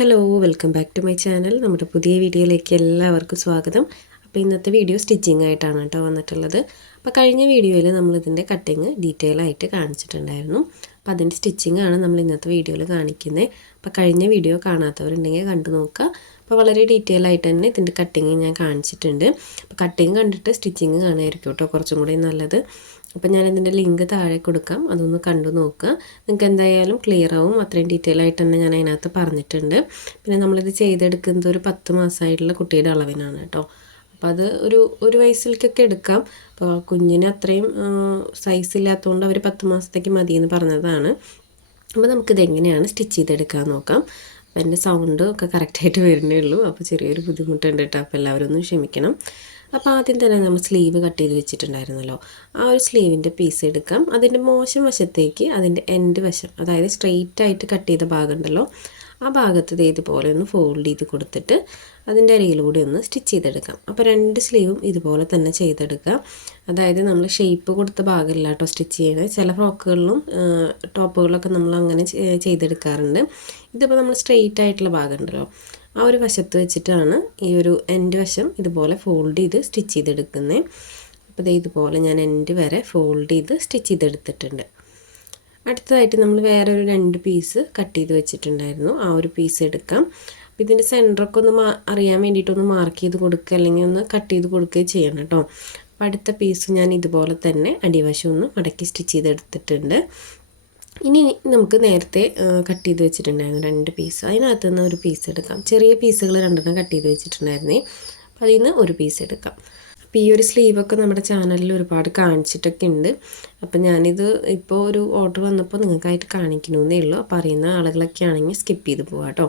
Hello welcome back to my channel നമ്മുടെ പുതിയ വീഡിയോയിലേക്ക് എല്ലാവർക്കും സ്വാഗതം. അപ്പോൾ ഇന്നത്തെ വീഡിയോ സ്റ്റിച്ചിങ് ആയിട്ടാണ് കേട്ടോ വന്നിട്ടുള്ളത്. അപ്പോൾ കഴിഞ്ഞ വീഡിയോയിൽ നമ്മളിതിന്റെ കട്ടിങ് ഡീറ്റെയിൽ ആയിട്ട് കാണിച്ചിട്ടുണ്ടായിരുന്നു. അപ്പോൾ അതിന്റെ സ്റ്റിച്ചിങ് ആണ് നമ്മൾ ഇന്നത്തെ വീഡിയോയിൽ കാണിക്കുന്നത് അപ്പോൾ കഴിഞ്ഞ വീഡിയോ കാണാത്തവരുണ്ടെങ്കിൽ കണ്ടു നോക്കുക. അപ്പോൾ വളരെ ഡീറ്റെയിൽ ആയിട്ട് തന്നെ ഇതിന്റെ കട്ടിങ് ഞാൻ കാണിച്ചിട്ടുണ്ട്. അപ്പോൾ കട്ടിങ് കണ്ടിട്ട് സ്റ്റിച്ചിങ് കാണാമായിരിക്കും കേട്ടോ കുറച്ചും കൂടി നല്ലത്. അപ്പോൾ ഞാൻ ഇതിന്റെ ലിങ്ക് താഴെ കൊടുക്കാം. അതൊന്ന് കണ്ടു നോക്കുക. നിങ്ങൾക്ക് എന്തായാലും ക്ലിയർ ആവും. അത്രയും ഡീറ്റെയിൽ ആയിട്ട് തന്നെ ഞാൻ അതിനകത്ത് പറഞ്ഞിട്ടുണ്ട്. പിന്നെ നമ്മളിത് ചെയ്തെടുക്കുന്നത് ഒരു പത്ത് മാസമായിട്ടുള്ള കുട്ടിയുടെ അളവിനാണ് കേട്ടോ അപ്പോൾ അത് ഒരു ഒരു വയസ്സിലേക്കൊക്കെ എടുക്കാം. അപ്പോൾ കുഞ്ഞിന് അത്രയും സൈസ് ഇല്ലാത്തതുകൊണ്ട് അവർ പത്ത് മാസത്തേക്ക് മതിയെന്ന് പറഞ്ഞതാണ്. അപ്പോൾ നമുക്കിത് എങ്ങനെയാണ് സ്റ്റിച്ച് ചെയ്തെടുക്കാൻ നോക്കാം. അപ്പോൾ എന്റെ സൗണ്ട് ഒക്കെ കറക്റ്റായിട്ട് വരുന്നേ ഉള്ളൂ. അപ്പോൾ ചെറിയൊരു ബുദ്ധിമുട്ടുണ്ട് കേട്ടോ. അപ്പോൾ എല്ലാവരും ഒന്ന് ക്ഷമിക്കണം. അപ്പോൾ ആദ്യം തന്നെ നമ്മൾ സ്ലീവ് കട്ട് ചെയ്ത് വെച്ചിട്ടുണ്ടായിരുന്നല്ലോ. ആ ഒരു സ്ലീവിന്റെ പീസ് എടുക്കാം. അതിന്റെ മോശം വശത്തേക്ക് അതിന്റെ എൻഡ് വശം അതായത് സ്ട്രെയിറ്റ് ആയിട്ട് കട്ട് ചെയ്ത ഭാഗം ഉണ്ടല്ലോ ആ ഭാഗത്ത് ഇതുപോലെ ഒന്ന് ഫോൾഡ് ചെയ്ത് കൊടുത്തിട്ട് അതിന്റെ അരയിലൂടെ ഒന്ന് സ്റ്റിച്ച് ചെയ്തെടുക്കാം. അപ്പോൾ രണ്ട് സ്ലീവും ഇതുപോലെ തന്നെ ചെയ്തെടുക്കാം. അതായത് നമ്മൾ ഷേപ്പ് കൊടുത്ത ഭാഗമല്ല കേട്ടോ സ്റ്റിച്ച് ചെയ്യണത്. ചില ഫ്രോക്കുകളിലും ടോപ്പുകളിലൊക്കെ നമ്മൾ അങ്ങനെ ചെയ്തെടുക്കാറുണ്ട്. ഇതിപ്പോൾ നമ്മൾ സ്ട്രെയിറ്റ് ആയിട്ടുള്ള ഭാഗം ഉണ്ടല്ലോ ആ ഒരു വശത്ത് വെച്ചിട്ടാണ് ഈ ഒരു എൻഡ് വശം ഇതുപോലെ ഫോൾഡ് ചെയ്ത് സ്റ്റിച്ച് ചെയ്തെടുക്കുന്നത് അപ്പോൾ ഇത് ഇതുപോലെ ഞാൻ എൻഡ് വരെ ഫോൾഡ് ചെയ്ത് സ്റ്റിച്ച് ചെയ്തെടുത്തിട്ടുണ്ട്. അടുത്തതായിട്ട് നമ്മൾ വേറെ ഒരു രണ്ട് പീസ് കട്ട് ചെയ്ത് വെച്ചിട്ടുണ്ടായിരുന്നു. ആ ഒരു പീസ് എടുക്കാം. അപ്പോൾ ഇതിന്റെ സെന്ററൊക്കെ ഒന്ന് അറിയാൻ വേണ്ടിയിട്ടൊന്ന് മാർക്ക് ചെയ്ത് കൊടുക്കുക അല്ലെങ്കിൽ ഒന്ന് കട്ട് ചെയ്ത് കൊടുക്കുകയും ചെയ്യണം കേട്ടോ. അപ്പോൾ അടുത്ത പീസ് ഞാൻ ഇതുപോലെ തന്നെ അടിവശം ഒന്ന് മടക്കി സ്റ്റിച്ച് ചെയ്തെടുത്തിട്ടുണ്ട്. ഇനി നമുക്ക് നേരത്തെ കട്ട് ചെയ്ത് വെച്ചിട്ടുണ്ടായിരുന്നു രണ്ട് പീസ് അതിനകത്ത് നിന്ന് ഒരു പീസ് എടുക്കാം. ചെറിയ പീസുകൾ രണ്ടെണ്ണം കട്ട് ചെയ്ത് വെച്ചിട്ടുണ്ടായിരുന്നേ. അപ്പോൾ അതിൽ നിന്ന് ഒരു പീസ് എടുക്കാം. അപ്പോൾ ഈ ഒരു സ്ലീവൊക്കെ നമ്മുടെ ചാനലിൽ ഒരുപാട് കാണിച്ചിട്ടൊക്കെ ഉണ്ട് അപ്പോൾ ഞാനിത് ഇപ്പോൾ ഒരു ഓർഡർ വന്നപ്പോൾ നിങ്ങൾക്കായിട്ട് കാണിക്കണമെന്നേ ഉള്ളൂ. അപ്പോൾ അറിയുന്ന ആളുകളൊക്കെ ആണെങ്കിൽ സ്കിപ്പ് ചെയ്ത് പോകാം കേട്ടോ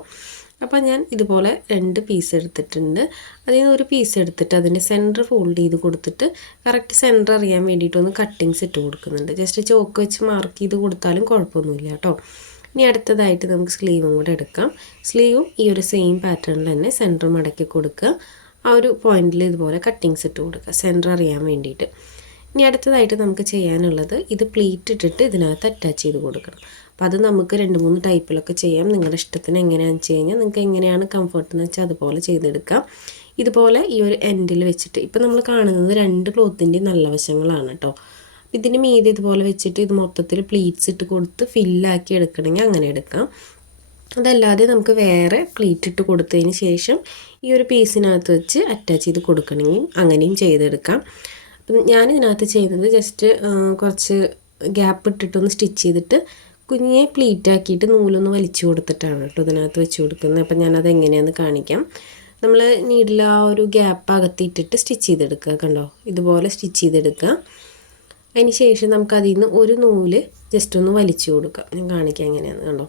അപ്പോൾ ഞാൻ ഇതുപോലെ രണ്ട് പീസ് എടുത്തിട്ടുണ്ട്. അതിൽ നിന്ന് ഒരു പീസ് എടുത്തിട്ട് അതിന്റെ സെന്റർ ഫോൾഡ് ചെയ്ത് കൊടുത്തിട്ട് കറക്റ്റ് സെന്റർ അറിയാൻ വേണ്ടിയിട്ടൊന്ന് കട്ടിങ്സ് ഇട്ട് കൊടുക്കുന്നുണ്ട്. ജസ്റ്റ് ചോക്ക് വെച്ച് മാർക്ക് ചെയ്ത് കൊടുത്താലും കുഴപ്പമൊന്നുമില്ല കേട്ടോ. ഇനി അടുത്തതായിട്ട് നമുക്ക് സ്ലീവും കൂടെ എടുക്കാം. സ്ലീവും ഈ ഒരു സെയിം പാറ്റേണിൽ തന്നെ സെന്റർ മടക്കി കൊടുക്കുക. ആ ഒരു പോയിന്റിൽ ഇതുപോലെ കട്ടിങ്സ് ഇട്ട് കൊടുക്കുക. സെന്റർ അറിയാൻ വേണ്ടിയിട്ട്. ഇനി അടുത്തതായിട്ട് നമുക്ക് ചെയ്യാനുള്ളത് ഇത് പ്ലീറ്റ് ഇട്ടിട്ട് ഇതിനകത്ത് അറ്റാച്ച് ചെയ്ത് കൊടുക്കണം. അപ്പോൾ അത് നമുക്ക് രണ്ട് മൂന്ന് ടൈപ്പിലൊക്കെ ചെയ്യാം. നിങ്ങളുടെ ഇഷ്ടത്തിന് എങ്ങനെയാണെന്ന് വെച്ച് കഴിഞ്ഞാൽ നിങ്ങൾക്ക് എങ്ങനെയാണ് കംഫർട്ട് എന്ന് വെച്ചാൽ അതുപോലെ ചെയ്തെടുക്കാം. ഇതുപോലെ ഈ ഒരു എൻഡിൽ വെച്ചിട്ട് ഇപ്പോൾ നമ്മൾ കാണുന്നത് രണ്ട് ക്ലോത്തിന്റെയും നല്ല വശങ്ങളാണ് കേട്ടോ ഇതിന് മീതെ ഇതുപോലെ വെച്ചിട്ട് ഇത് മൊത്തത്തിൽ പ്ലീറ്റ്സ് ഇട്ട് കൊടുത്ത് ഫില്ലാക്കി എടുക്കണമെങ്കിൽ അങ്ങനെ എടുക്കാം. അതല്ലാതെ നമുക്ക് വേറെ പ്ലീറ്റ് ഇട്ട് കൊടുത്തതിന് ശേഷം ഈ ഒരു പീസിനകത്ത് വെച്ച് അറ്റാച്ച് ചെയ്ത് കൊടുക്കണമെങ്കിൽ അങ്ങനെയും ചെയ്തെടുക്കാം. അപ്പം ഞാനിതിനകത്ത് ചെയ്യുന്നത് ജസ്റ്റ് കുറച്ച് ഗ്യാപ്പ് ഇട്ടിട്ടൊന്ന് സ്റ്റിച്ച് ചെയ്തിട്ട് കുഞ്ഞെ പ്ലീറ്റ് ആക്കിയിട്ട് നൂലൊന്ന് വലിച്ചു കൊടുത്തിട്ടാണ് കേട്ടോ ഇതിനകത്ത് വെച്ച് കൊടുക്കുന്നത്. അപ്പം ഞാനത് എങ്ങനെയാണെന്ന് കാണിക്കാം. നമ്മൾ നീഡിൽ ആ ഒരു ഗ്യാപ്പ് അകത്തിയിട്ടിട്ട് സ്റ്റിച്ച് ചെയ്തെടുക്കുക കണ്ടോ? ഇതുപോലെ സ്റ്റിച്ച് ചെയ്തെടുക്കുക. അതിന് ശേഷം നമുക്ക് അതിൽ നിന്ന് ഒരു നൂൽ ജസ്റ്റ് ഒന്ന് വലിച്ചു കൊടുക്കാം. ഞാൻ കാണിക്കാം എങ്ങനെയാണെന്ന് കണ്ടോ?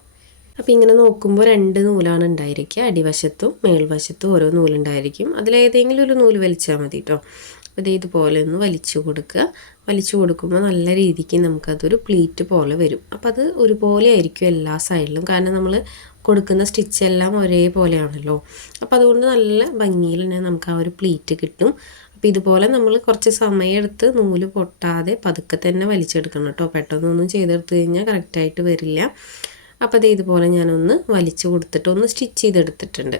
അപ്പോൾ ഇങ്ങനെ നോക്കുമ്പോൾ രണ്ട് നൂലാണ് ഉണ്ടായിരിക്കുക. അടിവശത്തും മേൽവശത്തും ഓരോ നൂലുണ്ടായിരിക്കും. അതിലേതെങ്കിലും ഒരു നൂൽ വലിച്ചാൽ മതി കേട്ടോ. അപ്പോൾ ഇതുപോലെ ഒന്ന് വലിച്ചു കൊടുക്കുക. വലിച്ചു കൊടുക്കുമ്പോൾ നല്ല രീതിക്ക് നമുക്കതൊരു പ്ലീറ്റ് പോലെ വരും. അപ്പോൾ അത് ഒരുപോലെ ആയിരിക്കും എല്ലാ സൈഡിലും. കാരണം നമ്മൾ കൊടുക്കുന്ന സ്റ്റിച്ച് എല്ലാം ഒരേപോലെയാണല്ലോ. അപ്പോൾ അതുകൊണ്ട് നല്ല ഭംഗിയിൽ തന്നെ നമുക്ക് ആ ഒരു പ്ലീറ്റ് കിട്ടും. അപ്പോൾ ഇതുപോലെ നമ്മൾ കുറച്ച് സമയമെടുത്ത് നൂൽ പൊട്ടാതെ പതുക്കെ തന്നെ വലിച്ചെടുക്കണം കേട്ടോ. പെട്ടെന്നൊന്നും ചെയ്തെടുത്ത് കഴിഞ്ഞാൽ കറക്റ്റായിട്ട് വരില്ല. അപ്പോൾ അത് ഇതുപോലെ ഞാനൊന്ന് വലിച്ചു കൊടുത്തിട്ട് ഒന്ന് സ്റ്റിച്ച് ചെയ്തെടുത്തിട്ടുണ്ട്.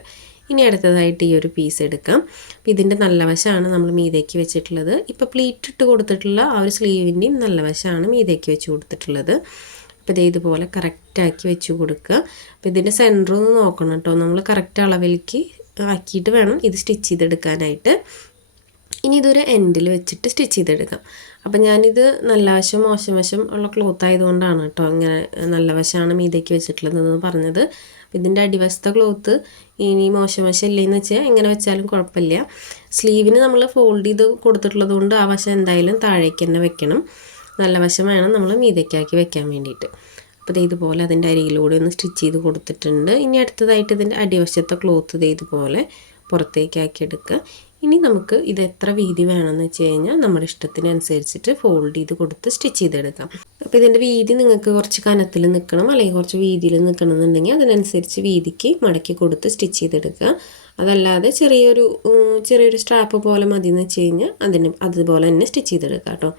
ഇനി അടുത്തതായിട്ട് ഈ ഒരു പീസ് എടുക്കാം. ഇതിന്റെ നല്ല വശമാണ് നമ്മൾ മീതേക്ക് വെച്ചിട്ടുള്ളത്. ഇപ്പോൾ പ്ലീറ്റ് ഇട്ട് കൊടുത്തിട്ടുള്ള ആ ഒരു സ്ലീവിന്റെയും നല്ല വശമാണ് മീതേക്ക് വെച്ച് കൊടുത്തിട്ടുള്ളത്. അപ്പോൾ ഇതേ ഇതുപോലെ കറക്റ്റാക്കി വെച്ച് കൊടുക്കുക. അപ്പോൾ ഇതിന്റെ സെന്റർ ഒന്ന് നോക്കണം കേട്ടോ. നമ്മൾ കറക്റ്റ് അളവിലേക്ക് ആക്കിയിട്ട് വേണം ഇത് സ്റ്റിച്ച് ചെയ്തെടുക്കാനായിട്ട്. ഇനി ഇതൊരു എൻഡിൽ വെച്ചിട്ട് സ്റ്റിച്ച് ചെയ്തെടുക്കാം. അപ്പം ഞാനിത് നല്ല വശം മോശം വശം ഉള്ള ക്ലോത്ത് ആയതുകൊണ്ടാണ് കേട്ടോ അങ്ങനെ നല്ല വശമാണ് മീതേക്ക് വെച്ചിട്ടുള്ളതെന്ന് പറഞ്ഞത്. ഇതിന്റെ അടിവശത്തെ ക്ലോത്ത് ഇനി മോശം വശം ഇല്ലെന്ന് വെച്ചാൽ എങ്ങനെ വെച്ചാലും കുഴപ്പമില്ല. സ്ലീവിന് നമ്മൾ ഫോൾഡ് ചെയ്ത് കൊടുത്തിട്ടുള്ളത് കൊണ്ട് ആ വശം എന്തായാലും താഴേക്ക് തന്നെ വെക്കണം. നല്ല വശം വേണം നമ്മൾ മീതയ്ക്കാക്കി വെക്കാൻ വേണ്ടിയിട്ട്. അപ്പോൾ ഇതുപോലെ അതിന്റെ അരിയിലൂടെ ഒന്ന് സ്റ്റിച്ച് ചെയ്ത് കൊടുത്തിട്ടുണ്ട്. ഇനി അടുത്തതായിട്ട് ഇതിന്റെ അടിവശത്തെ ക്ലോത്ത് ഇതുപോലെ പുറത്തേക്കാക്കി എടുക്കുക. ഇനി നമുക്ക് ഇത് എത്ര വീതി വേണമെന്ന് വെച്ച് കഴിഞ്ഞാൽ നമ്മുടെ ഇഷ്ടത്തിനനുസരിച്ചിട്ട് ഫോൾഡ് ചെയ്ത് കൊടുത്ത് സ്റ്റിച്ച് ചെയ്തെടുക്കാം. അപ്പോൾ ഇതിന്റെ വീതി നിങ്ങൾക്ക് കുറച്ച് കനത്തിൽ നിൽക്കണം അല്ലെങ്കിൽ കുറച്ച് വീതിയിൽ നിൽക്കണം എന്നുണ്ടെങ്കിൽ അതിനനുസരിച്ച് വീതിക്ക് മടക്കി കൊടുത്ത് സ്റ്റിച്ച് ചെയ്തെടുക്കുക. അതല്ലാതെ ചെറിയൊരു ചെറിയൊരു സ്ട്രാപ്പ് പോലെ മതി എന്ന് വെച്ച് കഴിഞ്ഞാൽ അതിന് അതുപോലെ തന്നെ സ്റ്റിച്ച് ചെയ്തെടുക്കുക കേട്ടോ.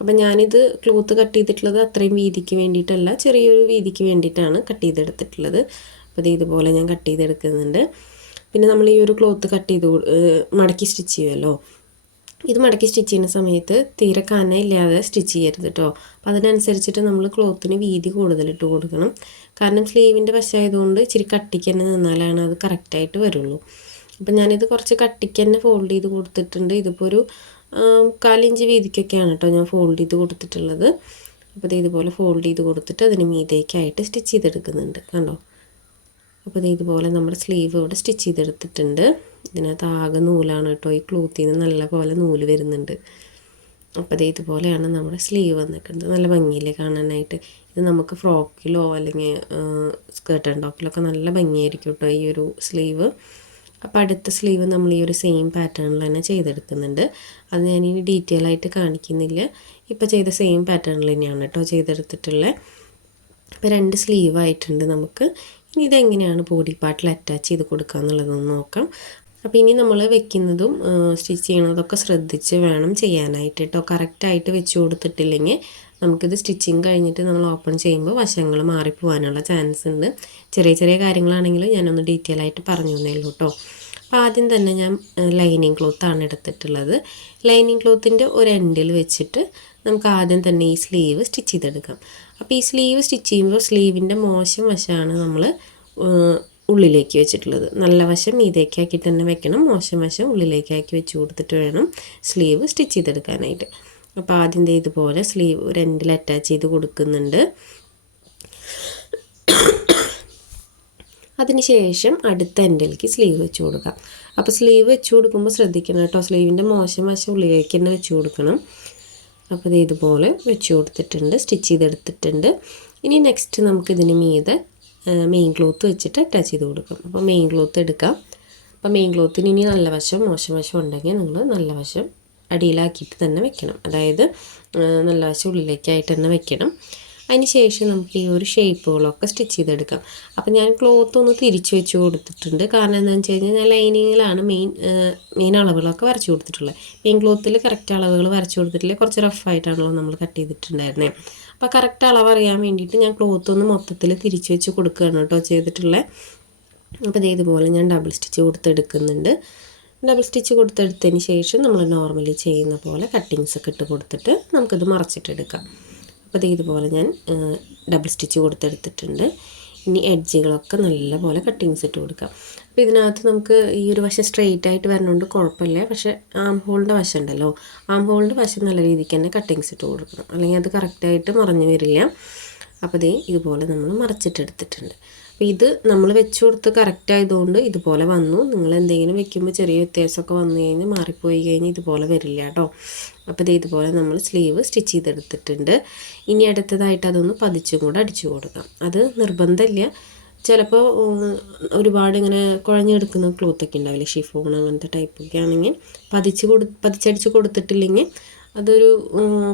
അപ്പം ഞാനിത് ക്ലോത്ത് കട്ട് ചെയ്തിട്ടുള്ളത് അത്രയും വീതിക്ക് വേണ്ടിയിട്ടല്ല ചെറിയൊരു വീതിക്ക് വേണ്ടിയിട്ടാണ് കട്ട് ചെയ്തെടുത്തിട്ടുള്ളത്. അപ്പോൾ ഇത് ഇതുപോലെ ഞാൻ കട്ട് ചെയ്തെടുക്കുന്നുണ്ട്. പിന്നെ നമ്മൾ ഈ ഒരു ക്ലോത്ത് കട്ട് ചെയ്ത് മടക്കി സ്റ്റിച്ച് ചെയ്യുമല്ലോ ഇത് മടക്കി സ്റ്റിച്ച് ചെയ്യുന്ന സമയത്ത് തീരെ കന ഇല്ലാതെ സ്റ്റിച്ച് ചെയ്യരുത് കേട്ടോ അപ്പം അതിനനുസരിച്ചിട്ട് നമ്മൾ ക്ലോത്തിന് വീതി കൂടുതലിട്ട് കൊടുക്കണം. കാരണം സ്ലീവിന്റെ വശമായതുകൊണ്ട് ഇച്ചിരി കട്ടിക്ക് തന്നെ നിന്നാലാണ് അത് കറക്റ്റായിട്ട് വരുള്ളൂ. അപ്പം ഞാനിത് കുറച്ച് കട്ടിക്ക് തന്നെ ഫോൾഡ് ചെയ്ത് കൊടുത്തിട്ടുണ്ട്. ഇതിപ്പോൾ ഒരു കാലിഞ്ച് വീതിക്കൊക്കെയാണ് കേട്ടോ ഞാൻ ഫോൾഡ് ചെയ്ത് കൊടുത്തിട്ടുള്ളത്. അപ്പോൾ ഇതുപോലെ ഫോൾഡ് ചെയ്ത് കൊടുത്തിട്ട് അതിന് മീതേക്കായിട്ട് സ്റ്റിച്ച് ചെയ്തെടുക്കുന്നുണ്ട്. കണ്ടോ? അപ്പോൾ ഇതുപോലെ നമ്മൾ സ്ലീവ് ഇവിടെ സ്റ്റിച്ച് ചെയ്തെടുത്തിട്ടുണ്ട്. ഇതിനകത്ത് ആകെ നൂലാണ് കേട്ടോ. ഈ ക്ലോത്തിൽ നിന്ന് നല്ല പോലെ നൂൽ വരുന്നുണ്ട്. അപ്പോൾ ദേ ഇതുപോലെയാണ് നമ്മുടെ സ്ലീവ് വന്നിട്ടുണ്ട് നല്ല ഭംഗിയില്ലേ കാണാനായിട്ട്? ഇത് നമുക്ക് ഫ്രോക്കിലോ അല്ലെങ്കിൽ സ്കേർട്ട് ആൻഡ് ടോപ്പിലൊക്കെ നല്ല ഭംഗിയായിരിക്കും കേട്ടോ ഈ ഒരു സ്ലീവ് അപ്പോൾ അടുത്ത സ്ലീവ് നമ്മൾ ഈ ഒരു സെയിം പാറ്റേണിൽ തന്നെ ചെയ്തെടുക്കുന്നുണ്ട്. അത് ഞാനിനി ഡീറ്റെയിൽ ആയിട്ട് കാണിക്കുന്നില്ല. ഇപ്പോൾ ചെയ്ത സെയിം പാറ്റേണിൽ തന്നെയാണ് കേട്ടോ ചെയ്തെടുത്തിട്ടുള്ളത് ഇപ്പോൾ രണ്ട് സ്ലീവ് ആയിട്ടുണ്ട് നമുക്ക്. ഇനി ഇതെങ്ങനെയാണ് ബോഡി പാർട്ടിൽ അറ്റാച്ച് ചെയ്ത് കൊടുക്കുക എന്നുള്ളതൊന്ന് നോക്കാം. അപ്പോൾ ഇനി നമ്മൾ വെക്കുന്നതും സ്റ്റിച്ച് ചെയ്യണതൊക്കെ ശ്രദ്ധിച്ച് വേണം ചെയ്യാനായിട്ട് കേട്ടോ കറക്റ്റായിട്ട് വെച്ച് കൊടുത്തിട്ടില്ലെങ്കിൽ നമുക്കിത് സ്റ്റിച്ചിങ് കഴിഞ്ഞിട്ട് നമ്മൾ ഓപ്പൺ ചെയ്യുമ്പോൾ വശങ്ങൾ മാറിപ്പോകാനുള്ള ചാൻസ് ഉണ്ട്. ചെറിയ ചെറിയ കാര്യങ്ങളാണെങ്കിൽ ഞാനൊന്ന് ഡീറ്റെയിൽ ആയിട്ട് പറഞ്ഞു തന്നേ കേട്ടോ അപ്പോൾ ആദ്യം തന്നെ ഞാൻ ലൈനിങ് ക്ലോത്താണ് എടുത്തിട്ടുള്ളത്. ലൈനിങ് ക്ലോത്തിന്റെ ഒരു എൻഡിൽ വെച്ചിട്ട് നമുക്ക് ആദ്യം തന്നെ ഈ സ്ലീവ് സ്റ്റിച്ച് ചെയ്തെടുക്കാം. അപ്പോൾ ഈ സ്ലീവ് സ്റ്റിച്ച് ചെയ്യുമ്പോൾ സ്ലീവിന്റെ മോശം വശമാണ് നമ്മൾ ഉള്ളിലേക്ക് വെച്ചിട്ടുള്ളത്. നല്ല വശം മീതേക്കാക്കി തന്നെ വെക്കണം. മോശം വശം ഉള്ളിലേക്കാക്കി വെച്ച് കൊടുത്തിട്ട് വേണം സ്ലീവ് സ്റ്റിച്ച് ചെയ്തെടുക്കാനായിട്ട്. അപ്പോൾ ആദ്യം ഇതുപോലെ സ്ലീവ് രണ്ടിൽ അറ്റാച്ച് ചെയ്ത് കൊടുക്കുന്നുണ്ട്. അതിനുശേഷം അടുത്ത എൻഡിലേക്ക് സ്ലീവ് വെച്ച് കൊടുക്കാം അപ്പോൾ സ്ലീവ് വെച്ച് കൊടുക്കുമ്പോൾ ശ്രദ്ധിക്കണം കേട്ടോ. സ്ലീവിന്റെ മോശം വശം ഉള്ളിലേക്ക് തന്നെ വെച്ച് കൊടുക്കണം. അപ്പോൾ ഇത് ഇതുപോലെ വെച്ച് കൊടുത്തിട്ടുണ്ട് സ്റ്റിച്ച് ചെയ്തെടുത്തിട്ടുണ്ട്. ഇനി നെക്സ്റ്റ് നമുക്കിതിന് മീതെ മെയിൻ ക്ലോത്ത് വെച്ചിട്ട് അറ്റാച്ച് ചെയ്ത് കൊടുക്കാം. അപ്പോൾ മെയിൻ ക്ലോത്ത് എടുക്കാം. അപ്പോൾ മെയിൻ ക്ലോത്തിന് ഇനി നല്ല വശം മോശം വശം ഉണ്ടെങ്കിൽ നിങ്ങൾ നല്ല വശം അടിയിലാക്കിയിട്ട് തന്നെ വെക്കണം. അതായത് നല്ല വശം ഉള്ളിലേക്കായിട്ട് തന്നെ വെക്കണം. അതിന് ശേഷം നമുക്ക് ഈ ഒരു ഷേപ്പുകളൊക്കെ സ്റ്റിച്ച് ചെയ്തെടുക്കാം. അപ്പോൾ ഞാൻ ക്ലോത്ത് ഒന്ന് തിരിച്ച് വെച്ച് കൊടുത്തിട്ടുണ്ട്. കാരണം എന്താണെന്ന് വെച്ച് കഴിഞ്ഞാൽ ഞാൻ ലൈനിങ്ങിലാണ് മെയിൻ മെയിൻ അളവുകളൊക്കെ വരച്ച് കൊടുത്തിട്ടുള്ളത്. മെയിൻ ക്ലോത്തിൽ കറക്റ്റ് അളവുകൾ വരച്ച് കൊടുത്തിട്ടില്ല. കുറച്ച് റഫായിട്ടാണല്ലോ നമ്മൾ കട്ട് ചെയ്തിട്ടുണ്ടായിരുന്നത് അപ്പോൾ കറക്റ്റ് അളവ് അറിയാൻ വേണ്ടിയിട്ട് ഞാൻ ക്ലോത്ത് ഒന്ന് മൊത്തത്തിൽ തിരിച്ച് വെച്ച് കൊടുക്കുകയാണ് കേട്ടോ ചെയ്തിട്ടുള്ളത് അപ്പോൾ ഇതുപോലെ ഞാൻ ഡബിൾ സ്റ്റിച്ച് കൊടുത്തെടുക്കുന്നുണ്ട്. ഡബിൾ സ്റ്റിച്ച് കൊടുത്തെടുത്തതിന് ശേഷം നമ്മൾ നോർമലി ചെയ്യുന്ന പോലെ കട്ടിങ്സ് ഒക്കെ ഇട്ട് കൊടുത്തിട്ട് നമുക്കിത് മറച്ചിട്ടെടുക്കാം. അപ്പോൾ ഇതുപോലെ ഞാൻ ഡബിൾ സ്റ്റിച്ച് കൊടുത്തെടുത്തിട്ടുണ്ട്. ഇനി എഡ്ജുകളൊക്കെ നല്ലപോലെ കട്ടിങ്സ് ഇട്ട് കൊടുക്കാം. അപ്പോൾ ഇതിനകത്ത് നമുക്ക് ഈ ഒരു വശം സ്ട്രെയിറ്റ് ആയിട്ട് വരണോണ്ട് കുഴപ്പമില്ല. പക്ഷേ ആം ഹോളിന്റെ വശം ഉണ്ടല്ലോ ആം ഹോളിന്റെ വശം നല്ല രീതിക്ക് തന്നെ കട്ടിങ്സ് ഇട്ട് കൊടുക്കണം. അല്ലെങ്കിൽ അത് കറക്റ്റായിട്ട് മറഞ്ഞു വരില്ല. അപ്പോൾ ഇതേ ഇതുപോലെ നമ്മൾ മറച്ചിട്ടെടുത്തിട്ടുണ്ട്. അപ്പോൾ ഇത് നമ്മൾ വെച്ച് കൊടുത്ത് കറക്റ്റ് ആയതുകൊണ്ട് ഇതുപോലെ വന്നു. നിങ്ങൾ എന്തെങ്കിലും വെക്കുമ്പോൾ ചെറിയ വ്യത്യാസമൊക്കെ വന്നു കഴിഞ്ഞാൽ മാറിപ്പോയി കഴിഞ്ഞാൽ ഇതുപോലെ വരില്ല കേട്ടോ അപ്പോൾ ഇത് ഇതുപോലെ നമ്മൾ സ്ലീവ് സ്റ്റിച്ച് ചെയ്തെടുത്തിട്ടുണ്ട്. ഇനി അടുത്തതായിട്ട് അതൊന്ന് പതിച്ചും കൂടെ അടിച്ചു കൊടുക്കാം. അത് നിർബന്ധമില്ല. ചിലപ്പോൾ ഒരുപാട് ഇങ്ങനെ കുഴഞ്ഞെടുക്കുന്ന ക്ലോത്തൊക്കെ ഉണ്ടാവില്ലേ? ഷിഫോൺ അങ്ങനത്തെ ടൈപ്പൊക്കെ ആണെങ്കിൽ പതിച്ച് കൊടു പതിച്ചടിച്ച് കൊടുത്തിട്ടില്ലെങ്കിൽ അതൊരു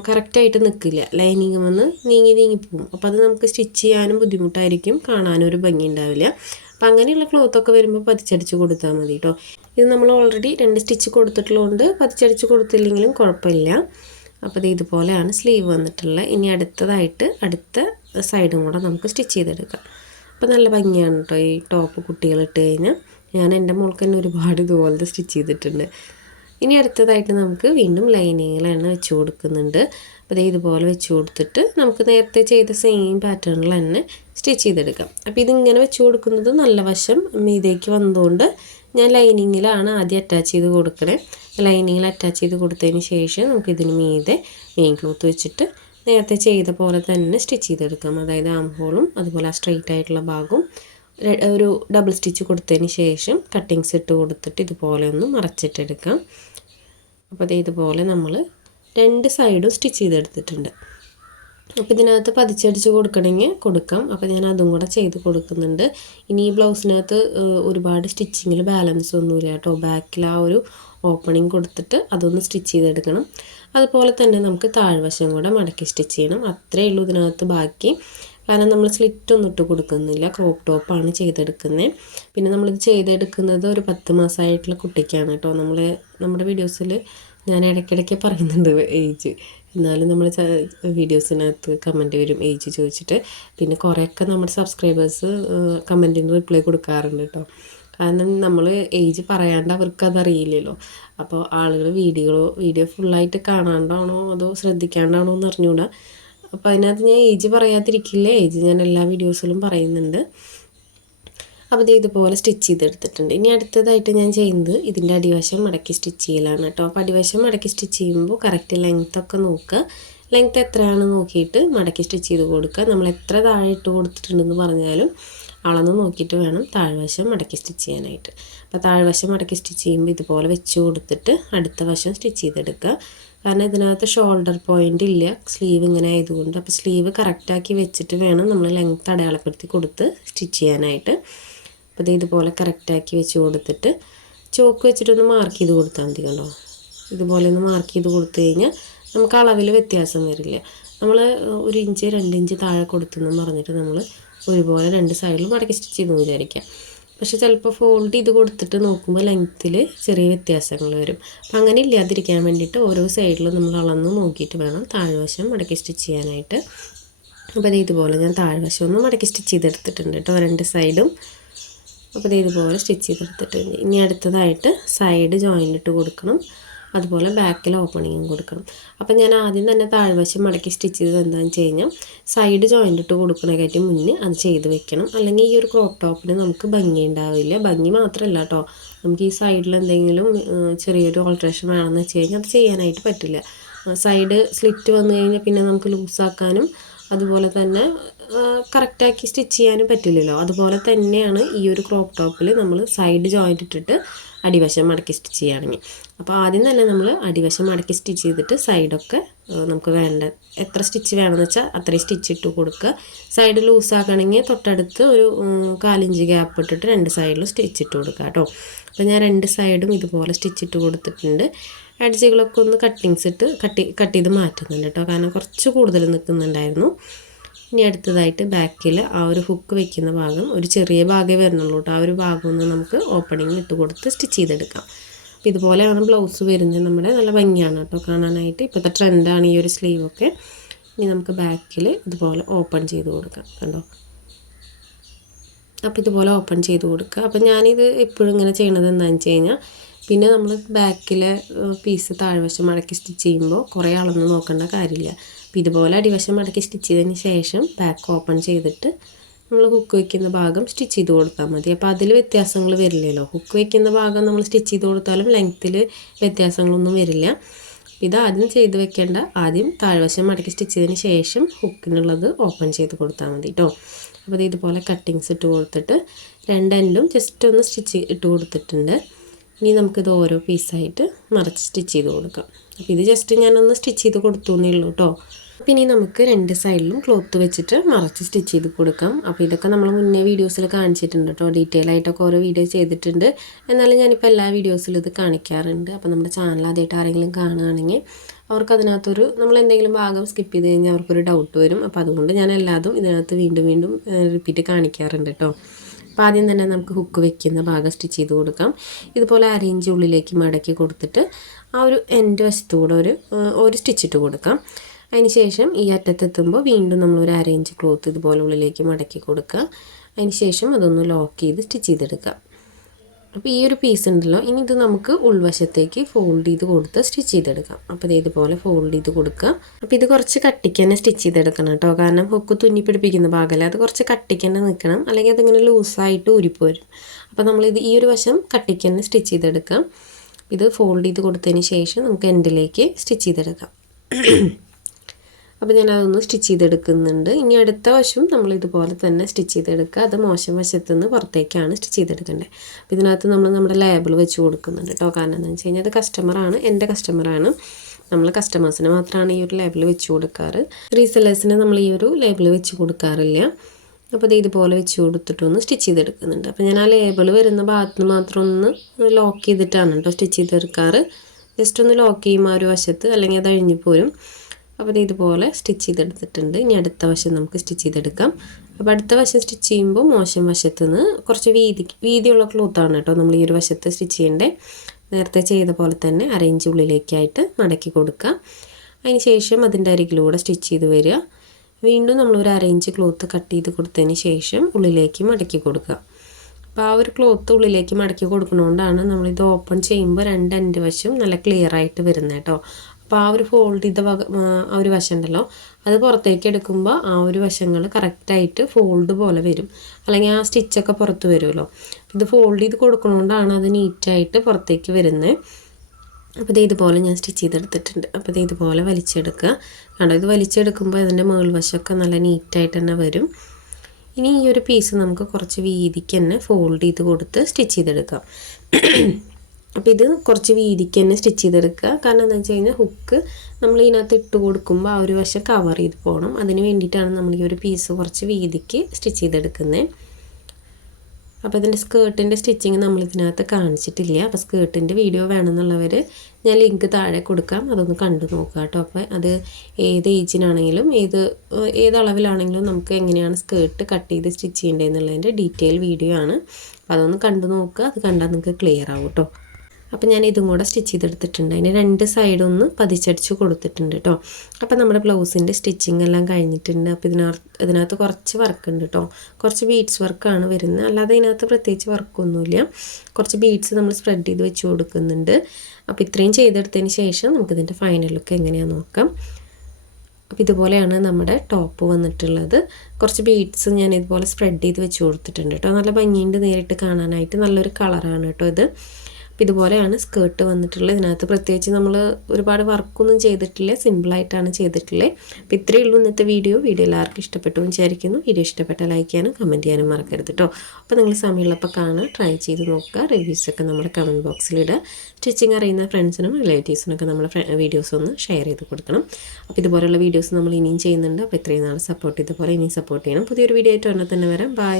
കറക്റ്റായിട്ട് നിൽക്കില്ല ലൈനിങ് വന്ന് നീങ്ങി നീങ്ങി പോകും. അപ്പോൾ അത് നമുക്ക് സ്റ്റിച്ച് ചെയ്യാനും ബുദ്ധിമുട്ടായിരിക്കും. കാണാനും ഒരു ഭംഗി ഉണ്ടാവില്ല. അപ്പം അങ്ങനെയുള്ള ക്ലോത്തൊക്കെ വരുമ്പോൾ പതിച്ചടിച്ച് കൊടുത്താൽ മതി കേട്ടോ ഇത് നമ്മൾ ഓൾറെഡി രണ്ട് സ്റ്റിച്ച് കൊടുത്തിട്ടുള്ളതുകൊണ്ട് പതിച്ചടിച്ച് കൊടുത്തില്ലെങ്കിലും കുഴപ്പമില്ല അപ്പോൾ ഇത് ഇതുപോലെയാണ് സ്ലീവ് വന്നിട്ടുള്ളത് ഇനി അടുത്തതായിട്ട് അടുത്ത സൈഡും കൂടെ നമുക്ക് സ്റ്റിച്ച് ചെയ്തെടുക്കാം. അപ്പോൾ നല്ല ഭംഗിയാണ് കേട്ടോ ഈ ടോപ്പ് കുട്ടികൾ ഇട്ട് കഴിഞ്ഞാൽ ഞാൻ എന്റെ മോൾക്ക് തന്നെ ഒരുപാട് ഇതുപോലത്തെ സ്റ്റിച്ച് ചെയ്തിട്ടുണ്ട്. ഇനി അടുത്തതായിട്ട് നമുക്ക് വീണ്ടും ലൈനിങ്ങിലാണ് വെച്ച് കൊടുക്കുന്നുണ്ട്. അപ്പോൾ ദേ ഇതുപോലെ വെച്ച് കൊടുത്തിട്ട് നമുക്ക് നേരത്തെ ചെയ്ത സെയിം പാറ്റേണിൽ തന്നെ സ്റ്റിച്ച് ചെയ്തെടുക്കാം. അപ്പോൾ ഇതിങ്ങനെ വെച്ച് കൊടുക്കുന്നത് നല്ല വശം മീതേക്ക് വന്നതുകൊണ്ട് ഞാൻ ലൈനിങ്ങിലാണ് ആദ്യം അറ്റാച്ച് ചെയ്ത് കൊടുക്കണേ. ലൈനിങ്ങിൽ അറ്റാച്ച് ചെയ്ത് കൊടുത്തതിന് ശേഷം നമുക്ക് ഇതിന് മീതെ മെയിൻ ക്ലോത്ത് വെച്ചിട്ട് നേരത്തെ ചെയ്ത പോലെ തന്നെ സ്റ്റിച്ച് ചെയ്തെടുക്കാം. അതായത് ആം ഹോളും അതുപോലെ ആ സ്ട്രെയിറ്റ് ആയിട്ടുള്ള ഭാഗവും ഒരു ഡബിൾ സ്റ്റിച്ച് കൊടുത്തതിന് ശേഷം കട്ടിങ്സ് ഇട്ട് കൊടുത്തിട്ട് ഇതുപോലെ ഒന്ന് മറച്ചിട്ടെടുക്കാം. അപ്പോൾ ദേ ഇതുപോലെ നമ്മൾ രണ്ട് സൈഡും സ്റ്റിച്ച് ചെയ്തെടുത്തിട്ടുണ്ട്. അപ്പോൾ ഇതിനകത്ത് പതിച്ചടിച്ച് കൊടുക്കണമെങ്കിൽ കൊടുക്കാം. അപ്പോൾ ഞാൻ അതും കൂടെ ചെയ്ത് കൊടുക്കുന്നുണ്ട്. ഇനി ഈ ബ്ലൗസിനകത്ത് ഒരുപാട് സ്റ്റിച്ചിങ്ങിൽ ബാലൻസ് ഒന്നുമില്ല കേട്ടോ. ബാക്കിൽ ആ ഒരു ഓപ്പണിങ് കൊടുത്തിട്ട് അതൊന്ന് സ്റ്റിച്ച് ചെയ്തെടുക്കണം. അതുപോലെ തന്നെ നമുക്ക് താഴ്വശം കൂടെ മടക്കി സ്റ്റിച്ച് ചെയ്യണം. അത്രയേ ഉള്ളൂ ഇതിനകത്ത് ബാക്കി. കാരണം നമ്മൾ സ്ലിറ്റ് ഒന്നും ഇട്ട് കൊടുക്കുന്നില്ല. ക്രോപ്പ് ടോപ്പാണ് ചെയ്തെടുക്കുന്നത് പിന്നെ നമ്മളിത് ചെയ്തെടുക്കുന്നത് ഒരു പത്ത് മാസമായിട്ടുള്ള കുട്ടിക്കാണ് കേട്ടോ. നമ്മൾ നമ്മുടെ വീഡിയോസിൽ ഞാൻ ഇടയ്ക്കിടയ്ക്ക് പറയുന്നുണ്ട് ഏജ് എന്നാലും നമ്മൾ വീഡിയോസിനകത്ത് കമന്റ് വരും ഏജ് ചോദിച്ചിട്ട്. പിന്നെ കുറേയൊക്കെ നമ്മുടെ സബ്സ്ക്രൈബേഴ്സ് കമന്റിന് റിപ്ലൈ കൊടുക്കാറുണ്ട് കേട്ടോ. കാരണം നമ്മൾ ഏജ് പറയാണ്ട് അവർക്ക് അതറിയില്ലല്ലോ അപ്പോൾ ആളുകൾ വീഡിയോ വീഡിയോ ഫുള്ളായിട്ട് കാണാണ്ടാണോ അതോ ശ്രദ്ധിക്കാണ്ടാണോ എന്ന് അറിഞ്ഞുകൂടാ അപ്പോൾ അതിനകത്ത് ഞാൻ ഏജ് പറയാതിരിക്കില്ല? ഏജ് ഞാൻ എല്ലാ വീഡിയോസിലും പറയുന്നുണ്ട്. അപ്പോൾ ഇത് ഇതുപോലെ സ്റ്റിച്ച് ചെയ്തെടുത്തിട്ടുണ്ട്. ഇനി അടുത്തതായിട്ട് ഞാൻ ചെയ്യുന്നത് ഇതിന്റെ അടിവശം മടക്കി സ്റ്റിച്ച് ചെയ്യലാണ് കേട്ടോ. അപ്പോൾ അടിവശം മടക്കി സ്റ്റിച്ച് ചെയ്യുമ്പോൾ കറക്റ്റ് ലെങ്ത് ഒക്കെ നോക്കുക. ലെങ്ത് എത്രയാണ് നോക്കിയിട്ട് മടക്കി സ്റ്റിച്ച് ചെയ്ത് കൊടുക്കുക. നമ്മൾ എത്ര താഴെ ഇട്ട് കൊടുത്തിട്ടുണ്ടെന്ന് പറഞ്ഞാലും അളന്ന് നോക്കിയിട്ട് വേണം താഴ്വശം മടക്കി സ്റ്റിച്ച് ചെയ്യാനായിട്ട്. അപ്പോൾ താഴ്വശം മടക്കി സ്റ്റിച്ച് ചെയ്യുമ്പോൾ ഇതുപോലെ വെച്ച് കൊടുത്തിട്ട് അടുത്ത വശം സ്റ്റിച്ച് ചെയ്തെടുക്കുക. കാരണം ഇതിനകത്ത് ഷോൾഡർ പോയിന്റ് ഇല്ല. സ്ലീവ് ഇങ്ങനെ ആയതുകൊണ്ട്. അപ്പോൾ സ്ലീവ് കറക്റ്റാക്കി വെച്ചിട്ട് വേണം നമ്മൾ ലെങ്ത് അടയാളപ്പെടുത്തി കൊടുത്ത് സ്റ്റിച്ച് ചെയ്യാനായിട്ട്. അപ്പോൾ ഇത് ഇതുപോലെ കറക്റ്റാക്കി വെച്ച് കൊടുത്തിട്ട് ചോക്ക് വെച്ചിട്ടൊന്ന് മാർക്ക് ചെയ്ത് കൊടുത്താൽ മതി കണ്ടോ ഇതുപോലെ ഒന്ന് മാർക്ക് ചെയ്ത് കൊടുത്തു കഴിഞ്ഞാൽ നമുക്ക് അളവിൽ വ്യത്യാസം വരില്ല. നമ്മൾ ഒരു ഇഞ്ച് രണ്ട് ഇഞ്ച് താഴെ കൊടുത്തെന്ന് പറഞ്ഞിട്ട് നമ്മൾ ഒരുപോലെ രണ്ട് സൈഡിലും മടക്കി സ്റ്റിച്ച് ചെയ്തു വിചാരിക്കുക പക്ഷെ ചിലപ്പോൾ ഫോൾഡ് ചെയ്ത് കൊടുത്തിട്ട് നോക്കുമ്പോൾ ലെങ്ത്തിൽ ചെറിയ വ്യത്യാസങ്ങൾ വരും. അപ്പം അങ്ങനെ ഇല്ലാതിരിക്കാൻ വേണ്ടിയിട്ട് ഓരോ സൈഡിലും നമ്മൾ അളന്ന് നോക്കിയിട്ട് വേണം താഴ്വശം മടക്കി സ്റ്റിച്ച് ചെയ്യാനായിട്ട്. അപ്പോൾ ഇതുപോലെ ഞാൻ താഴ്വശം ഒന്ന് മടക്കി സ്റ്റിച്ച് ചെയ്തെടുത്തിട്ടുണ്ട് കേട്ടോ രണ്ട് സൈഡും അപ്പോൾ ഇതുപോലെ സ്റ്റിച്ച് ചെയ്തെടുത്തിട്ടുണ്ട്. ഇനി അടുത്തതായിട്ട് സൈഡ് ജോയിന്റ് ഇട്ട് കൊടുക്കണം. അതുപോലെ ബാക്കിൽ ഓപ്പണിങ്ങും കൊടുക്കണം. അപ്പം ഞാൻ ആദ്യം തന്നെ താഴ്വശം മടക്കി സ്റ്റിച്ച് ചെയ്തത് എന്താണെന്ന് വെച്ച് കഴിഞ്ഞാൽ സൈഡ് ജോയിന്റ് ഇട്ട് കൊടുക്കണേക്കാട്ടി മുന്നേ അത് ചെയ്ത് വെക്കണം. അല്ലെങ്കിൽ ഈ ഒരു ക്രോപ്പ് ടോപ്പിന് നമുക്ക് ഭംഗി ഉണ്ടാവില്ല. ഭംഗി മാത്രമല്ല കേട്ടോ നമുക്ക് ഈ സൈഡിൽ എന്തെങ്കിലും ചെറിയൊരു ഓൾട്രേഷൻ വേണമെന്ന് വെച്ച് കഴിഞ്ഞാൽ അത് ചെയ്യാനായിട്ട് പറ്റില്ല. സൈഡ് സ്ലിറ്റ് വന്നു കഴിഞ്ഞാൽ പിന്നെ നമുക്ക് ലൂസാക്കാനും അതുപോലെ തന്നെ കറക്റ്റാക്കി സ്റ്റിച്ച് ചെയ്യാനും പറ്റില്ലല്ലോ. അതുപോലെ തന്നെയാണ് ഈ ഒരു ക്രോപ്പ് ടോപ്പിൽ നമ്മൾ സൈഡ് ജോയിന്റ് ഇട്ടിട്ട് അടിവശം മടക്കി സ്റ്റിച്ച് ചെയ്യുകയാണെങ്കിൽ അപ്പോൾ ആദ്യം തന്നെ നമ്മൾ അടിവശം മടക്കി സ്റ്റിച്ച് ചെയ്തിട്ട് സൈഡൊക്കെ നമുക്ക് വേണ്ട എത്ര സ്റ്റിച്ച് വേണമെന്ന് വെച്ചാൽ അത്രയും സ്റ്റിച്ച് ഇട്ട് കൊടുക്കുക. സൈഡ് ലൂസാക്കണമെങ്കിൽ തൊട്ടടുത്ത് ഒരു കാലിഞ്ച് ഗ്യാപ്പ് ഇട്ടിട്ട് രണ്ട് സൈഡിലും സ്റ്റിച്ച് ഇട്ട് കൊടുക്കുക കേട്ടോ. അപ്പോൾ ഞാൻ രണ്ട് സൈഡും ഇതുപോലെ സ്റ്റിച്ച് ഇട്ട് കൊടുത്തിട്ടുണ്ട്. അടിച്ചുകളൊക്കെ ഒന്ന് കട്ടിങ്സ് ഇട്ട് കട്ടി കട്ട് ചെയ്ത് മാറ്റുന്നുണ്ട് കേട്ടോ. കാരണം കുറച്ച് കൂടുതൽ നിൽക്കുന്നുണ്ടായിരുന്നു. ഇനി അടുത്തതായിട്ട് ബാക്കിൽ ആ ഒരു ഹുക്ക് വെക്കുന്ന ഭാഗം ഒരു ചെറിയ ഭാഗമേ വരുന്നുള്ളൂ ആ ഒരു ഭാഗം ഒന്ന് നമുക്ക് ഓപ്പണിങ് ഇട്ട് കൊടുത്ത് സ്റ്റിച്ച് ചെയ്തെടുക്കാം. അപ്പോൾ ഇതുപോലെയാണ് ബ്ലൗസ് വരുന്നത്. നമ്മുടെ നല്ല ഭംഗിയാണ് കേട്ടോ കാണാനായിട്ട്. ഇപ്പോഴത്തെ ട്രെൻഡാണ് ഈ ഒരു സ്ലീവൊക്കെ ഇനി നമുക്ക് ബാക്കിൽ ഇതുപോലെ ഓപ്പൺ ചെയ്ത് കൊടുക്കാം കണ്ടോ? അപ്പോൾ ഇതുപോലെ ഓപ്പൺ ചെയ്ത് കൊടുക്കുക. അപ്പോൾ ഞാനിത് എപ്പോഴും ഇങ്ങനെ ചെയ്യണത് എന്താണെന്ന് വെച്ച് കഴിഞ്ഞാൽ പിന്നെ നമ്മൾ ബാക്കിലെ പീസ് താഴ്വശം മടക്കി സ്റ്റിച്ച് ചെയ്യുമ്പോൾ കുറേ അളന്ന് നോക്കേണ്ട കാര്യമില്ല. അപ്പോൾ ഇതുപോലെ അടിവശം മടക്കി സ്റ്റിച്ച് ചെയ്തതിന് ശേഷം ബാക്ക് ഓപ്പൺ ചെയ്തിട്ട് നമ്മൾ ഹുക്ക് വയ്ക്കുന്ന ഭാഗം സ്റ്റിച്ച് ചെയ്ത് കൊടുത്താൽ മതി. അപ്പോൾ അതിൽ വ്യത്യാസങ്ങൾ വരില്ലല്ലോ. ഹുക്ക് വയ്ക്കുന്ന ഭാഗം നമ്മൾ സ്റ്റിച്ച് ചെയ്ത് കൊടുത്താലും ലെങ്ത്തിൽ വ്യത്യാസങ്ങളൊന്നും വരില്ല. ഇത് ആദ്യം ചെയ്ത് വെക്കേണ്ട ആദ്യം താഴ്വശം മടക്കി സ്റ്റിച്ച് ചെയ്തതിന് ശേഷം ഹുക്കിനുള്ളത് ഓപ്പൺ ചെയ്ത് കൊടുത്താൽ മതി കേട്ടോ അപ്പോൾ ഇതുപോലെ കട്ടിങ്സ് ഇട്ട് കൊടുത്തിട്ട് രണ്ടെൻഡും ജസ്റ്റ് ഒന്ന് സ്റ്റിച്ച് ഇട്ട് കൊടുത്തിട്ടുണ്ട്. ഇനി നമുക്കിത് ഓരോ പീസായിട്ട് മറച്ച് സ്റ്റിച്ച് ചെയ്ത് കൊടുക്കാം. അപ്പോൾ ഇത് ജസ്റ്റ് ഞാനൊന്ന് സ്റ്റിച്ച് ചെയ്ത് കൊടുത്തു എന്നേ ഉള്ളൂ കേട്ടോ അപ്പോൾ ഇനി നമുക്ക് രണ്ട് സൈഡിലും ക്ലോത്ത് വെച്ചിട്ട് മറച്ച് സ്റ്റിച്ച് ചെയ്ത് കൊടുക്കാം. അപ്പോൾ ഇതൊക്കെ നമ്മൾ മുന്നേ വീഡിയോസിൽ കാണിച്ചിട്ടുണ്ട് കേട്ടോ ഡീറ്റെയിൽ ആയിട്ടൊക്കെ ഓരോ വീഡിയോ ചെയ്തിട്ടുണ്ട്. എന്നാലും ഞാനിപ്പോൾ എല്ലാ വീഡിയോസിലും ഇത് കാണിക്കാറുണ്ട്. അപ്പോൾ നമ്മുടെ ചാനൽ ആദ്യമായിട്ട് ആരെങ്കിലും കാണുകയാണെങ്കിൽ അവർക്ക് അതിനകത്തൊരു നമ്മൾ എന്തെങ്കിലും ഭാഗം സ്കിപ്പ് ചെയ്ത് കഴിഞ്ഞാൽ അവർക്കൊരു ഡൗട്ട് വരും. അപ്പോൾ അതുകൊണ്ട് ഞാൻ എല്ലാതും ഇതിനകത്ത് വീണ്ടും വീണ്ടും റിപ്പീറ്റ് കാണിക്കാറുണ്ട് കേട്ടോ അപ്പോൾ ആദ്യം തന്നെ നമുക്ക് ഹുക്ക് വെക്കുന്ന ഭാഗം സ്റ്റിച്ച് ചെയ്ത് കൊടുക്കാം. ഇതുപോലെ അരയിഞ്ച് ഉള്ളിലേക്ക് മടക്കി കൊടുത്തിട്ട് ആ ഒരു എന്റെ വശത്തൂടെ ഒരു ഒരു സ്റ്റിച്ചിട്ട് കൊടുക്കാം. അതിന് ശേഷം ഈ അറ്റത്തെത്തുമ്പോൾ വീണ്ടും നമ്മൾ ഒരു അരയിഞ്ച് ക്ലോത്ത് ഇതുപോലെ ഉള്ളിലേക്ക് മടക്കി കൊടുക്കുക. അതിന് ശേഷം അതൊന്ന് ലോക്ക് ചെയ്ത് സ്റ്റിച്ച് ചെയ്തെടുക്കുക. അപ്പോൾ ഈ ഒരു പീസ് ഉണ്ടല്ലോ. ഇനി ഇത് നമുക്ക് ഉൾവശത്തേക്ക് ഫോൾഡ് ചെയ്ത് കൊടുത്ത് സ്റ്റിച്ച് ചെയ്തെടുക്കാം. അപ്പോൾ ഇതുപോലെ ഫോൾഡ് ചെയ്ത് കൊടുക്കുക. അപ്പോൾ ഇത് കുറച്ച് കട്ടിക്ക് തന്നെ സ്റ്റിച്ച് ചെയ്തെടുക്കണം കേട്ടോ. കാരണം ഹൊക്ക് തുന്നി പിടിപ്പിക്കുന്ന ഭാഗമല്ല അത് കുറച്ച് കട്ടിക്ക് തന്നെ നിൽക്കണം. അല്ലെങ്കിൽ അതിങ്ങനെ ലൂസായിട്ട് ഉരിപ്പോരും അപ്പോൾ നമ്മളിത് ഈ ഒരു വശം കട്ടിക്ക് തന്നെ സ്റ്റിച്ച് ചെയ്തെടുക്കാം. ഇത് ഫോൾഡ് ചെയ്ത് കൊടുത്തതിന് ശേഷം നമുക്ക് എൻഡിലേക്ക് സ്റ്റിച്ച് ചെയ്തെടുക്കാം. അപ്പോൾ ഞാൻ അതൊന്ന് സ്റ്റിച്ച് ചെയ്തെടുക്കുന്നുണ്ട്. ഇനി അടുത്ത വശം നമ്മൾ ഇതുപോലെ തന്നെ സ്റ്റിച്ച് ചെയ്തെടുക്കുക. അത് മോശം വശത്തു നിന്ന് പുറത്തേക്കാണ് സ്റ്റിച്ച് ചെയ്തെടുക്കേണ്ടത് അപ്പോൾ ഇതിനകത്ത് നമ്മൾ നമ്മുടെ ലേബിൾ വെച്ച് കൊടുക്കുന്നുണ്ട് കേട്ടോ കാരണം എന്താണെന്ന് വെച്ച് കഴിഞ്ഞാൽ അത് കസ്റ്റമറാണ് എന്റെ കസ്റ്റമറാണ് നമ്മൾ കസ്റ്റമേഴ്സിന് മാത്രമാണ് ഈ ഒരു ലേബിൾ വെച്ച് കൊടുക്കാറ്. റീസെല്ലേഴ്സിന് നമ്മൾ ഈ ഒരു ലേബിൾ വെച്ച് കൊടുക്കാറില്ല. അപ്പോൾ ഇത് ഇതുപോലെ വെച്ച് കൊടുത്തിട്ടൊന്ന് സ്റ്റിച്ച് ചെയ്തെടുക്കുന്നുണ്ട്. അപ്പോൾ ഞാൻ ആ ലേബിൾ വരുന്ന ഭാഗത്ത് മാത്രം ഒന്ന് ലോക്ക് ചെയ്തിട്ടാണ് കേട്ടോ സ്റ്റിച്ച് ചെയ്തെടുക്കാറ്. ജസ്റ്റ് ഒന്ന് ലോക്ക് ചെയ്യുമ്പോൾ ആ ഒരു വശത്ത് അല്ലെങ്കിൽ അത് അഴിഞ്ഞു പോരും. അപ്പോൾ ഇതുപോലെ സ്റ്റിച്ച് ചെയ്തെടുത്തിട്ടുണ്ട്. ഇനി അടുത്ത വശം നമുക്ക് സ്റ്റിച്ച് ചെയ്തെടുക്കാം. അപ്പോൾ അടുത്ത വശം സ്റ്റിച്ച് ചെയ്യുമ്പോൾ മോശം വശത്ത് നിന്ന് കുറച്ച് വീതി വീതിയുള്ള ക്ലോത്താണ് കേട്ടോ നമ്മൾ ഈ ഒരു വശത്ത് സ്റ്റിച്ച് ചെയ്യേണ്ടേ. നേരത്തെ ചെയ്ത പോലെ തന്നെ അരയിഞ്ച് ഉള്ളിലേക്കായിട്ട് മടക്കി കൊടുക്കുക. അതിന് ശേഷം അതിന്റെ അരികിലൂടെ സ്റ്റിച്ച് ചെയ്ത് വരിക. വീണ്ടും നമ്മൾ ഒരു അരയിഞ്ച് ക്ലോത്ത് കട്ട് ചെയ്ത് കൊടുത്തതിന് ശേഷം ഉള്ളിലേക്ക് മടക്കി കൊടുക്കുക. അപ്പോൾ ആ ഒരു ക്ലോത്ത് ഉള്ളിലേക്ക് മടക്കി കൊടുക്കുന്നതുകൊണ്ടാണ് നമ്മളിത് ഓപ്പൺ ചെയ്യുമ്പോൾ രണ്ട് എന്റെ വശം നല്ല ക്ലിയർ ആയിട്ട് വരുന്നത് കേട്ടോ. അപ്പോൾ ആ ഒരു ഫോൾഡ് ചെയ്ത വക ആ ഒരു വശം ഉണ്ടല്ലോ അത് പുറത്തേക്ക് എടുക്കുമ്പോൾ ആ ഒരു വശങ്ങൾ കറക്റ്റായിട്ട് ഫോൾഡ് പോലെ വരും. അല്ലെങ്കിൽ ആ സ്റ്റിച്ചൊക്കെ പുറത്ത് വരുമല്ലോ. ഇത് ഫോൾഡ് ചെയ്ത് കൊടുക്കുന്നതുകൊണ്ടാണ് അത് നീറ്റായിട്ട് പുറത്തേക്ക് വരുന്നത് അപ്പോൾ ഇത് ഇതുപോലെ ഞാൻ സ്റ്റിച്ച് ചെയ്തെടുത്തിട്ടുണ്ട്. അപ്പോൾ ഇത് ഇതുപോലെ വലിച്ചെടുക്കുക. കണ്ടോ? ഇത് വലിച്ചെടുക്കുമ്പോൾ ഇതിന്റെ മേൾവശമൊക്കെ നല്ല നീറ്റായിട്ട് തന്നെ വരും. ഇനി ഈ ഒരു പീസ് നമുക്ക് കുറച്ച് വീതിക്ക് തന്നെ ഫോൾഡ് ചെയ്ത് കൊടുത്ത് സ്റ്റിച്ച് ചെയ്തെടുക്കാം. അപ്പോൾ ഇത് കുറച്ച് വീതിക്ക് തന്നെ സ്റ്റിച്ച് ചെയ്തെടുക്കുക. കാരണം എന്താ വെച്ച് കഴിഞ്ഞാൽ ഹുക്ക് നമ്മൾ ഇതിനകത്ത് ഇട്ട് കൊടുക്കുമ്പോൾ ആ ഒരു വശം കവർ ചെയ്ത് പോകണം അതിന് വേണ്ടിയിട്ടാണ് നമ്മൾ ഈ ഒരു പീസ് കുറച്ച് വീതിക്ക് സ്റ്റിച്ച് ചെയ്തെടുക്കുന്നത് അപ്പോൾ ഇതിന്റെ സ്കേർട്ടിന്റെ സ്റ്റിച്ചിങ് നമ്മൾ ഇതിനകത്ത് കാണിച്ചിട്ടില്ല. അപ്പോൾ സ്കേർട്ടിന്റെ വീഡിയോ വേണമെന്നുള്ളവർ ഞാൻ ലിങ്ക് താഴെ കൊടുക്കാം. അതൊന്ന് കണ്ടു നോക്കുക കേട്ടോ. അപ്പോൾ അത് ഏത് ഏജിനാണെങ്കിലും ഏത് ഏത് അളവിലാണെങ്കിലും നമുക്ക് എങ്ങനെയാണ് സ്കേർട്ട് കട്ട് ചെയ്ത് സ്റ്റിച്ച് ചെയ്യേണ്ടതെന്നുള്ളതിന്റെ ഡീറ്റെയിൽ വീഡിയോ ആണ്. അപ്പോൾ അതൊന്ന് കണ്ടു നോക്കുക. അത് കണ്ടാൽ നിങ്ങൾക്ക് ക്ലിയർ ആവും കേട്ടോ. അപ്പോൾ ഞാൻ ഇതും കൂടെ സ്റ്റിച്ച് ചെയ്തെടുത്തിട്ടുണ്ട്. അതിന് രണ്ട് സൈഡും ഒന്ന് പതിച്ചടിച്ച് കൊടുത്തിട്ടുണ്ട് കേട്ടോ അപ്പോൾ നമ്മുടെ ബ്ലൗസിന്റെ സ്റ്റിച്ചിങ് എല്ലാം കഴിഞ്ഞിട്ടുണ്ട്. അപ്പോൾ ഇതിനകത്ത് ഇതിനകത്ത് കുറച്ച് വർക്ക് ഉണ്ട് കേട്ടോ കുറച്ച് ബീഡ്സ് വർക്കാണ് വരുന്നത്. അല്ലാതെ ഇതിനകത്ത് പ്രത്യേകിച്ച് വർക്കൊന്നുമില്ല കുറച്ച് ബീഡ്സ് നമ്മൾ സ്പ്രെഡ് ചെയ്ത് വെച്ച് കൊടുക്കുന്നുണ്ട്. അപ്പോൾ ഇത്രയും ചെയ്തെടുത്തതിന് ശേഷം നമുക്കിതിന്റെ ഫൈനൽ ലുക്ക് എങ്ങനെയാണെന്ന് നോക്കാം. അപ്പോൾ ഇതുപോലെയാണ് നമ്മുടെ ടോപ്പ് വന്നിട്ടുള്ളത്. കുറച്ച് ബീഡ്സ് ഞാൻ ഇതുപോലെ സ്പ്രെഡ് ചെയ്ത് വെച്ച് കൊടുത്തിട്ടുണ്ട് കേട്ടോ നല്ല ഭംഗിയുണ്ട് നേരിട്ട് കാണാനായിട്ട്. നല്ലൊരു കളറാണ് കേട്ടോ ഇത്. ഇതുപോലെയാണ് സ്കേർട്ട് വന്നിട്ടുള്ളത്. ഇതിനകത്ത് പ്രത്യേകിച്ച് നമ്മൾ ഒരുപാട് വർക്കൊന്നും ചെയ്തിട്ടില്ല. സിമ്പിളായിട്ടാണ് ചെയ്തിട്ടുള്ളത് അപ്പോൾ ഇത്രയേ ഉള്ളൂ ഇന്നത്തെ വീഡിയോ. വീഡിയോ എല്ലാവർക്കും ഇഷ്ടപ്പെട്ടു വിചാരിക്കുന്നു. വീഡിയോ ഇഷ്ടപ്പെട്ട ലൈക്ക് ചെയ്യാനും കമന്റ് ചെയ്യാനും മറക്കരുത് കേട്ടോ അപ്പോൾ നിങ്ങൾ സമയമുള്ളപ്പോൾ കാണുക ട്രൈ ചെയ്ത് നോക്കുക. റിവ്യൂസൊക്കെ നമ്മുടെ കമന്റ് ബോക്സിലിടുക സ്റ്റിച്ചിങ് അറിയുന്ന ഫ്രണ്ട്സിനും റിലേറ്റീവ്സിനൊക്കെ നമ്മൾ വീഡിയോസ് ഒന്ന് ഷെയർ ചെയ്ത് കൊടുക്കണം. അപ്പോൾ ഇതുപോലെയുള്ള വീഡിയോസ് നമ്മൾ ഇനിയും ചെയ്യുന്നുണ്ട്. അപ്പോൾ ഇത്രയും നാൾ സപ്പോർട്ട് ചെയ്തപോലെ ഇനിയും സപ്പോർട്ട് ചെയ്യണം. പുതിയൊരു വീഡിയോ ആയിട്ട് തന്നെ വരാം. ബൈ